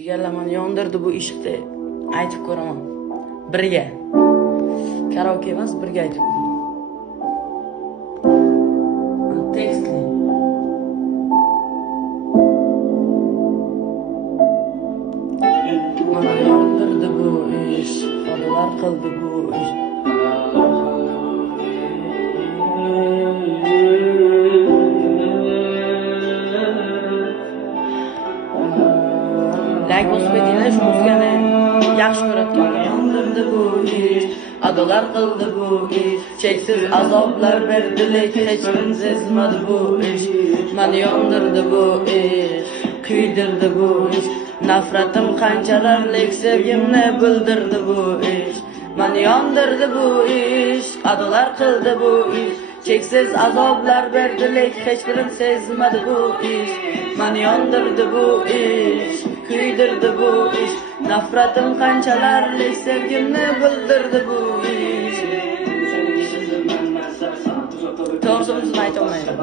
Egallamani yondirdi bu ishqni aytib ko'raman. Birga. Karaoke emas, birga aytib ko'raman. Tekstli. Mana yondirdi bu ish, xodalar qildi bu ish. Like bosib aytinglar, shu muzikani yaxshi ko'radiganlar. Yondirdi bu ish, adolar qildi bu ish, cheksiz azoblar berdi, lekin hech kim sezmadi bu ish. Mani yondirdi bu ish, kuydirdi bu ish, nafratim qanchalarlik sevgimni bildirdi bu ish. Mani yondirdi bu ish, adolar qildi bu ish, cheksiz azoblar berdi, lekin hech kim sezmadi bu ish. Mani yondirdi bu ish, kuydirdi bu ish, nafratim qanchalarlik sevgimni bildirdi bu ish. To'g'risini aytolmayman.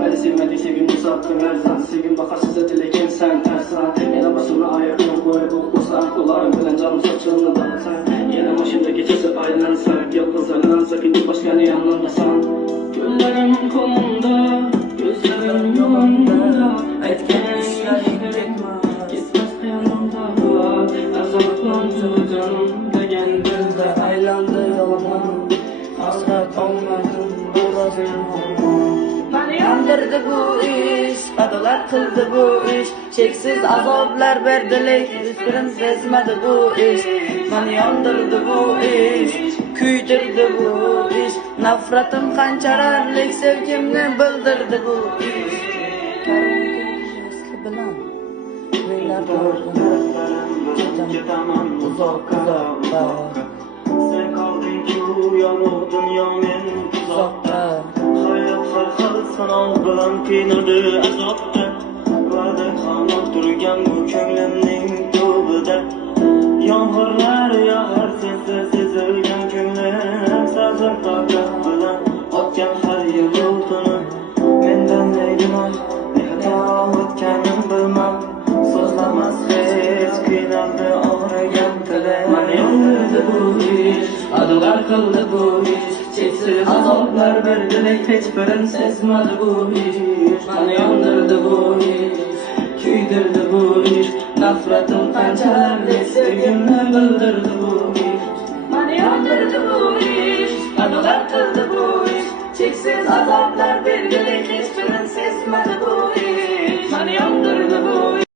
Hali sevmedi sevgimni sattım erzan, sevgim bakarsız edilekim sen tersan. Yana başımı ayakta koyup okusan, kulağım bilen canım saçını dağıtsan. Yana başımda geçesi aylansak, yalnız aylansak, gidip başkanı yanındasan. Güllerim kolumda, gözlerim yolunda, aytken işlerim gitme, gitmez yanımda. Azaplandı canım degendir de aylandı yolum, hasret olmadım. Mani yondirdi bu ish, adolar qildi bu ish, cheksiz azoblar berdi, lekin hech kim sezmadi bu ish. Mani yondirdi bu ish, kuydirdi bu ish, nafratim qanchalarlik sevgimni bildirdi bu ish. Bilan ketaman uzoqqa, sen qolding ku yolg'iz dunyomen uzoqqa. Hayot har xil sanov bilan qiynadi azobda, va'da qamab turgan bu ko'nglimning tubida. Yomg'irlar yog'ar sensiz sezilgan ko'nglim, sabr toqat bilan o'tgan har yil tuni. Mendan ne gunoh, ne xato o'tganim bilmam, so'zlamas hech qiynaldi og'rigan tilim. Mani yondirdi bu ish, adolar qildi bu ish, cheksiz azoblar berdi, lekin hech birin sezmadi bu ish. Mani yondirdi bu ish, kuydirdi bu ish, nafratim qanchalarlik sevgimni bildirdi bu ish. Mani yondirdi bu ish, adolar qildi bu ish, cheksiz azoblar berdi,